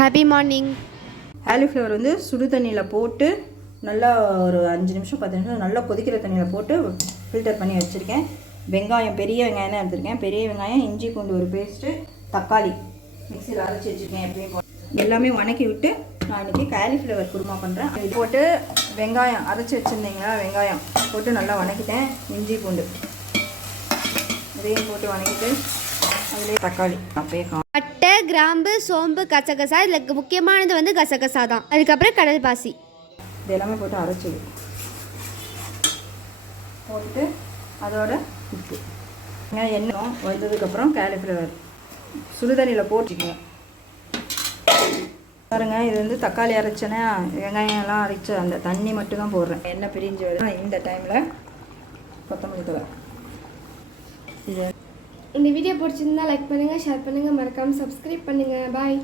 Happy morning. Cauliflower வந்து சுடு தண்ணியில் போட்டு நல்லா ஒரு 5 நிமிஷம் 10 நிமிஷம் நல்லா கொதிக்கிற தண்ணியில் போட்டு ஃபில்டர் பண்ணி வச்சுருக்கேன். வெங்காயம் பெரிய வெங்காயம் தான் எடுத்திருக்கேன். பெரிய வெங்காயம், இஞ்சி பூண்டு ஒரு பேஸ்ட்டு, தக்காளி மிக்சியில் அரைச்சி வச்சுருக்கேன். எப்படியும் எல்லாமே வணக்கி விட்டு நான் இன்றைக்கி காலிஃப்ளவர் குருமா பண்ணுறேன். இது போட்டு வெங்காயம் அரைச்சி வச்சுருந்தீங்களா, வெங்காயம் போட்டு நல்லா வணக்கிட்டேன். இஞ்சி பூண்டு இதையும் போட்டு வணக்கிட்டு அதிலே தக்காளி அப்படியே பட்டை, கிராம்பு, சோம்பு, கசகசா. இதில் முக்கியமானது வந்து கசகசா தான். அதுக்கப்புறம் கடல் பாசி. இது எல்லாமே போட்டு அரைச்சி போட்டு அதோட உப்பு எண்ணெய் வந்ததுக்கப்புறம் காலிஃப்ளவர் சுடுதண்ணியில் போட்டுக்கோங்க. பாருங்க, இது வந்து தக்காளி அரைச்சேன்னா வெங்காயம் எல்லாம் அரைச்ச அந்த தண்ணி மட்டும் தான் போடுறேன். எண்ணெய் பிரிஞ்சு வருது. இந்த டைமில் கொத்தமல்லி தழை. இந்த வீடியோ பிடிச்சிருந்தா லைக் பண்ணுங்கள், ஷேர் பண்ணுங்கள், மறக்காமல் சப்ஸ்கிரைப் பண்ணுங்கள். பாய்.